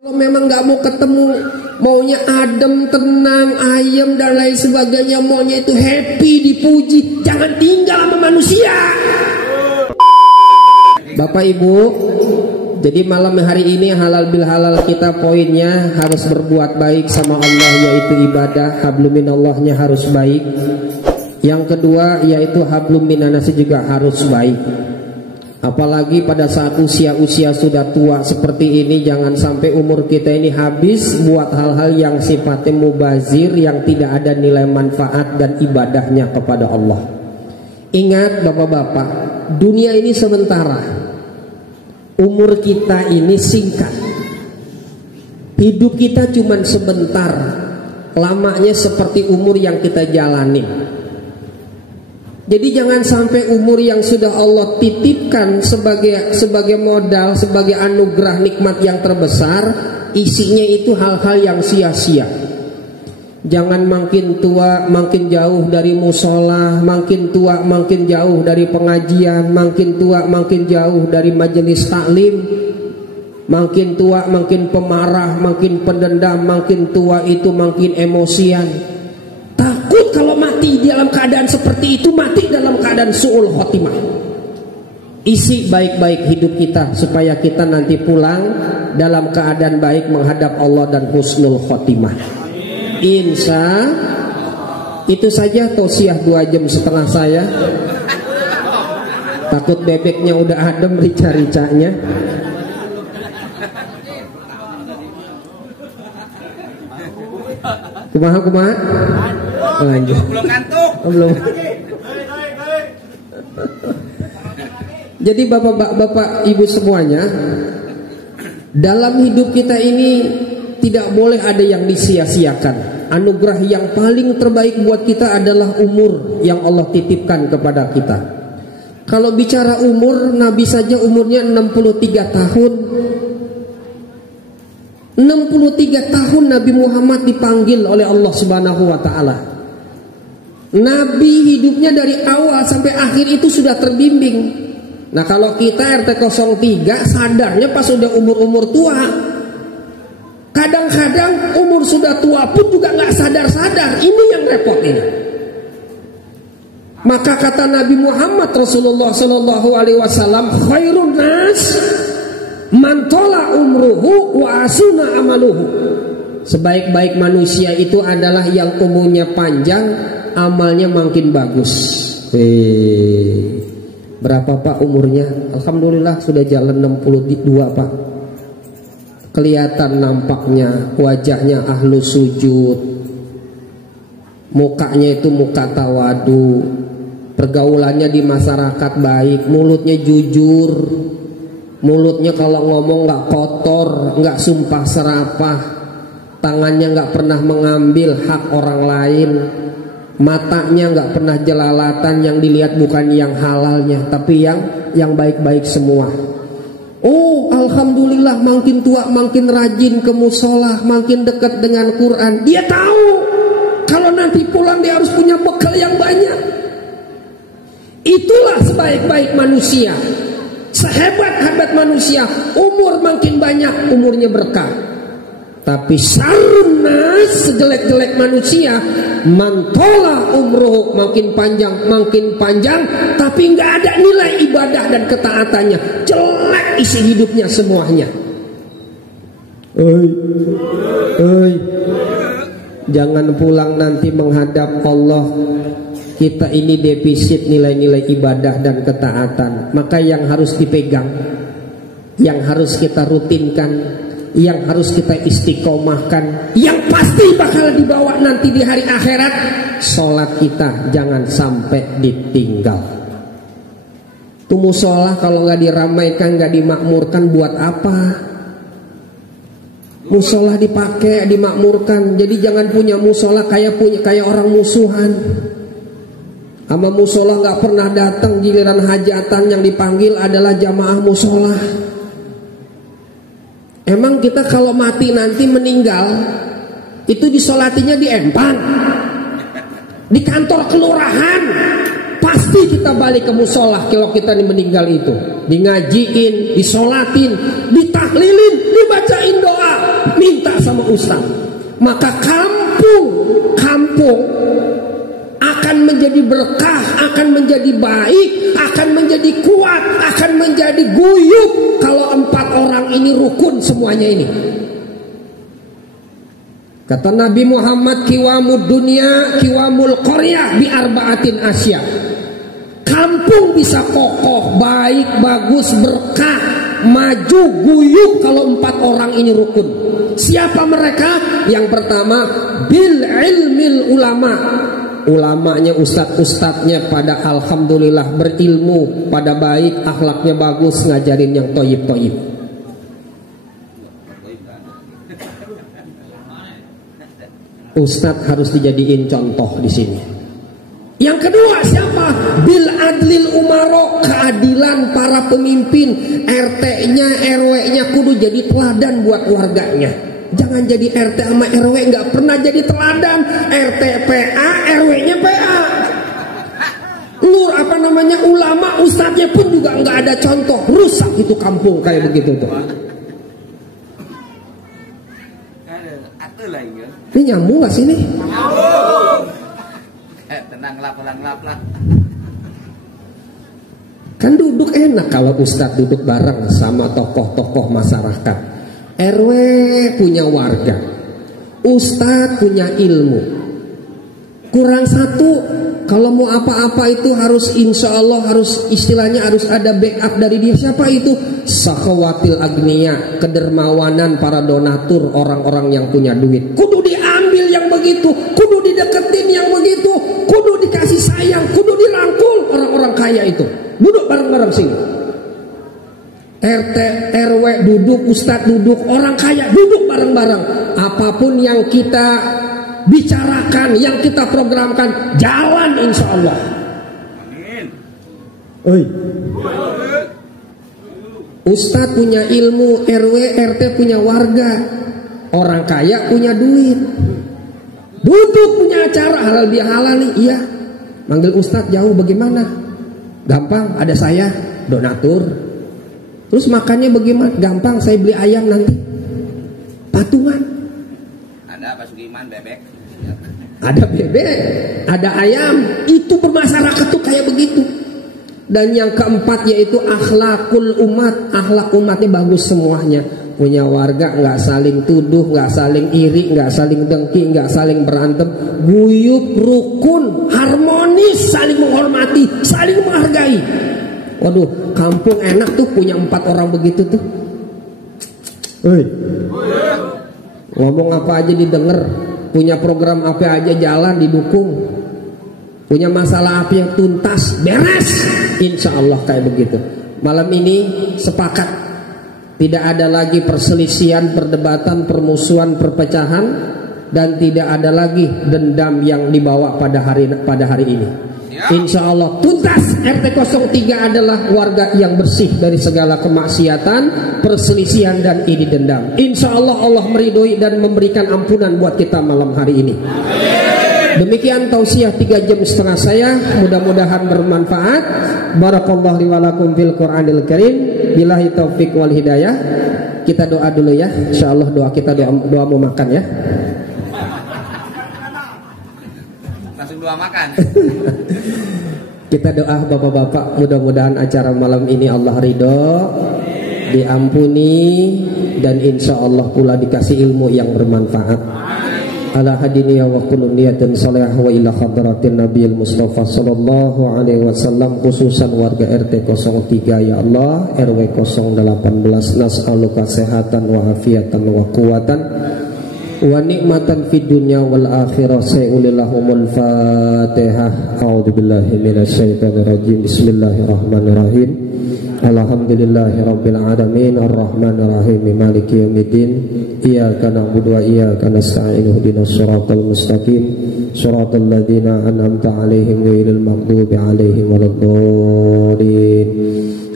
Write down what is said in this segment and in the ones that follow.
Kalau memang nggak mau ketemu, maunya adem, tenang, ayem dan lain sebagainya, maunya itu happy, dipuji, jangan tinggal sama manusia. Bapak Ibu, jadi malam hari ini halal bil halal kita poinnya harus berbuat baik sama Allah, yaitu ibadah. Hablum minallahnya harus baik. Yang kedua yaitu hablum minannasi juga harus baik. Apalagi pada saat usia-usia sudah tua seperti ini, jangan sampai umur kita ini habis buat hal-hal yang sifatnya mubazir, yang tidak ada nilai manfaat dan ibadahnya kepada Allah. Ingat bapak-bapak, dunia ini sementara, umur kita ini singkat, hidup kita cuma sebentar, lamanya seperti umur yang kita jalani. Jadi jangan sampai umur yang sudah Allah titipkan sebagai modal, sebagai anugerah nikmat yang terbesar, isinya itu hal-hal yang sia-sia. Jangan makin tua makin jauh dari musola, makin tua makin jauh dari pengajian, makin tua makin jauh dari majelis taklim, makin tua makin pemarah, makin pendendam, makin tua itu makin emosian. Takut kalau mati dalam keadaan seperti itu, mati dalam keadaan su'ul khotimah. Isi baik-baik hidup kita supaya kita nanti pulang dalam keadaan baik menghadap Allah dan husnul khotimah. Insya itu saja tausiah 2,5 jam saya. Takut bebeknya udah adem rica-ricanya. Kumaha? Lanjut. Belum ngantuk. Belum. Jadi bapak-bapak, ibu semuanya, dalam hidup kita ini tidak boleh ada yang disia-siakan. Anugerah yang paling terbaik buat kita adalah umur yang Allah titipkan kepada kita. Kalau bicara umur, Nabi saja umurnya 63 tahun. 63 tahun Nabi Muhammad dipanggil oleh Allah Subhanahu wa ta'ala. Nabi hidupnya dari awal sampai akhir itu sudah terbimbing. Nah kalau kita RT 03 sadarnya pas sudah umur-umur tua. Kadang-kadang umur sudah tua pun juga gak sadar-sadar. Ini yang repot ini. Maka kata Nabi Muhammad Rasulullah SAW, khairun nas mantola umruhu wa asuna amaluhu. Sebaik-baik manusia itu adalah yang umurnya panjang, amalnya makin bagus. Berapa Pak umurnya? Alhamdulillah sudah jalan 62 Pak. Kelihatan nampaknya, wajahnya ahlu sujud, mukanya itu muka tawadu, pergaulannya di masyarakat baik, mulutnya jujur. Mulutnya kalau ngomong gak kotor, gak sumpah serapah, tangannya gak pernah mengambil hak orang lain, matanya gak pernah jelalatan, yang dilihat bukan yang halalnya tapi yang baik-baik semua. Oh alhamdulillah, makin tua makin rajin ke musola, makin dekat dengan Quran. Dia tahu kalau nanti pulang dia harus punya bekal yang banyak. Itulah sebaik-baik manusia. Sehebat-hebat manusia, umur makin banyak, umurnya berkah. Tapi sarnas, sejelek-jelek manusia, mantola umroh, makin panjang, tapi nggak ada nilai ibadah dan ketaatannya. Jelek isi hidupnya semuanya. Jangan pulang nanti menghadap Allah kita ini defisit nilai-nilai ibadah dan ketaatan. Maka yang harus dipegang, yang harus kita rutinkan, yang harus kita istiqomahkan, yang pasti bakal dibawa nanti di hari akhirat, sholat kita jangan sampai ditinggal. Tuh musola kalau nggak diramaikan, nggak dimakmurkan, buat apa? Musola dipakai, dimakmurkan. Jadi jangan punya musola kayak orang musuhan. Sama musola nggak pernah datang, giliran hajatan yang dipanggil adalah jamaah musola. Emang kita kalau mati nanti meninggal itu disolatinya di empang, di kantor kelurahan, pasti kita balik ke musola. Kalau kita meninggal itu di ngajiin, disolatin, ditahlilin, dibacain doa. sama ustaz, maka kampung akan menjadi berkah, akan menjadi baik, akan menjadi kuat, akan menjadi guyup kalau 4 orang ini rukun semuanya ini. Kata Nabi Muhammad, kiwamud dunia kiwamul qaryah bi arba'atin asya. Kampung bisa kokoh, baik, bagus, berkah, maju, guyup kalau 4 orang ini rukun. Siapa mereka? Yang pertama, bil ilmil ulama. Ulamanya, ustadz-ustadznya pada alhamdulillah berilmu, pada baik, akhlaknya bagus, ngajarin yang toyib-toyib. Ustadz harus dijadiin contoh di sini. Yang kedua siapa? Bil adlil umaro, keadilan para pemimpin, RT-nya, RW-nya kudu jadi teladan buat warganya. Jangan jadi RT sama RW nggak pernah jadi teladan. RT PA, RW-nya PA. Ulama, ustadznya pun juga nggak ada contoh. Rusak itu kampung kayak begitu tuh. Ini nyambung gak sih nih? Tenang lah. Kan duduk enak kalau ustadz duduk bareng sama tokoh-tokoh masyarakat. RW punya warga, ustadz punya ilmu. Kurang satu, kalau mau apa-apa itu harus insya Allah, harus istilahnya harus ada backup dari dia. Siapa itu? Sakhawatil agniya, kedermawanan para donatur, orang-orang yang punya duit. Kudu diambil yang begitu, kudu dideketin yang begitu, kudu dikasih sayang, kudu dirangkul orang-orang kaya itu. Duduk bareng-bareng sini. RT, RW duduk, ustadz duduk, orang kaya duduk bareng-bareng. Apapun yang kita bicarakan, yang kita programkan, jalan insya Allah. Amin. Oi. Ustadz punya ilmu, RW, RT punya warga, orang kaya punya duit. Duduk punya acara halal bihalal nih, iya. Manggil ustadz jauh bagaimana? Gampang, ada saya donatur. Terus makannya bagaimana? Gampang, saya beli ayam nanti. Patungan. Ada Pak Sugiman bebek. Ada bebek, ada ayam. Itu bermasyarakat tuh kayak begitu. Dan yang keempat yaitu akhlakul umat. Akhlak umatnya bagus semuanya. Punya warga nggak saling tuduh, nggak saling iri, nggak saling dengki, nggak saling berantem. Guyup, rukun, harmonis, saling menghormati, saling menghargai. Waduh, kampung enak tuh punya 4 orang begitu tuh. Hei. Ngomong apa aja didengar, punya program apa aja jalan didukung, punya masalah apa yang tuntas beres, insya Allah kayak begitu. Malam ini sepakat, tidak ada lagi perselisihan, perdebatan, permusuhan, perpecahan, dan tidak ada lagi dendam yang dibawa pada hari ini. Insya Allah tuntas. RT 03 adalah warga yang bersih dari segala kemaksiatan, perselisihan dan iri dendam. Insya Allah Allah meridhoi dan memberikan ampunan buat kita malam hari ini. Demikian tausiah 3 jam setengah saya, mudah-mudahan bermanfaat. Barakallahu li wa lakum fil Qur'anil Karim. Billahi taufik wal hidayah. Kita doa dulu ya. Insya Allah doa kita doa mau makan ya. Langsung doa makan. Kita doa bapak-bapak, mudah-mudahan acara malam ini Allah ridho, diampuni, dan insya Allah pula dikasih ilmu yang bermanfaat. Ala hadiniya wa kullu niyatin salihah wa ila hadratin Nabiil Mustafa sallallahu alaihi wasallam, khususan warga RT 03 ya Allah, RW 018, nas'aluka kesehatan wa afiatan wa quwatan wa nikmatan fid dunya wal akhirah. Sa'ulillahumul Fatihah. A'udzubillahi minasyaitonir rajim. Bismillahirrahmanirrahim. Alhamdulillahirabbil alamin arrahmanir rahim maliki yaumiddin. Iyyaka na'budu wa iyyaka nasta'in ihdinas siratal mustaqim siratal ladzina an'amta 'alaihim ghairil maghdubi 'alaihim waladdallin.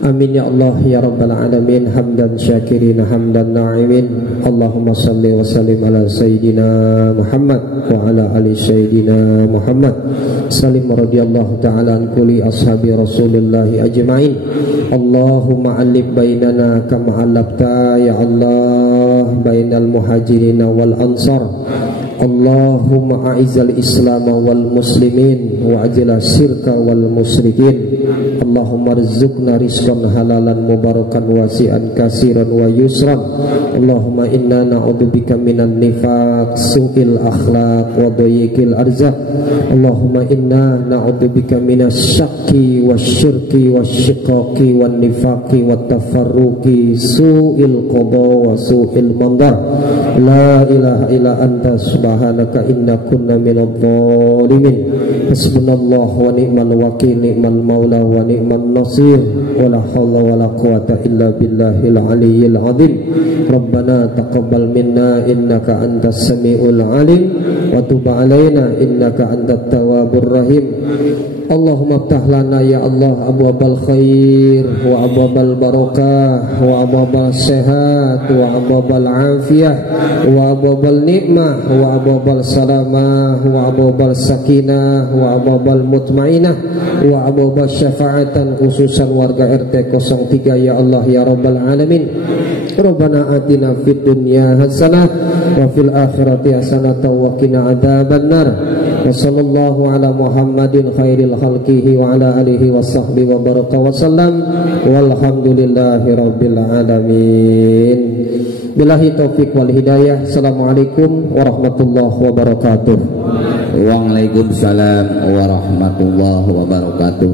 Amin ya Allah ya rabbal alamin. Hamdan syakirin hamdan na'imin. Allahumma salli wa sallim ala sayyidina Muhammad wa ala ali sayyidina Muhammad. Salim radhiyallahu ta'ala an kulli ashabi Rasulillah ajma'in. Allahumma alif bainana kama alafta ya Allah bainal muhajirin wal ansar. Allahumma a'izzal islam wal muslimin wa ajil syirka wal musyrikin. Allahumma rizqna rizqan halalan mubarakan wasi'an kasiran wa yusran. Allahumma inna na'udzubika minan nifaq su'il akhlaq wa dhayiqil arzaq. Allahumma inna na'udzubika minas syakki wasyirki wasyiqaqi wan nifaqi wat tafarruqi su'il qada wa su'il mandar. La ilaha illa anta subhanaka inna kunna minadh dhalimin. Hasbunallahu wa ni'mal wakil, ni'mal maula wa ni'man nasir. Wala haula wala quwata illa billahil aliyyil azim. Rabbana taqabbal minna innaka antas samiul alim wa tub alaina innaka antat tawwabur rahim. Allahumma aftah lana ya Allah abwabal khair wa abwabal barakah wa abwabal sehat wa abwabal afiyah wa abwabal nikmah wa abwabal salamah wa abwabal sakinah wa abwabal mutmainah wa abwabal syafaatan, khususan warga RT 03 ya Allah ya Rabbal alamin. Rabbana atina fid dunya hasanah wa fil akhirati hasanah wa qina adzabannar. Wa sallallahu ala Muhammadin khairil khalqihi wa ala alihi wa sahbihi wa baraka wa sallam. Walhamdulillahi rabbil alamin. Billahi taufiq wal hidayah. Assalamualaikum warahmatullahi wabarakatuh. Waalaikumsalam warahmatullahi wabarakatuh.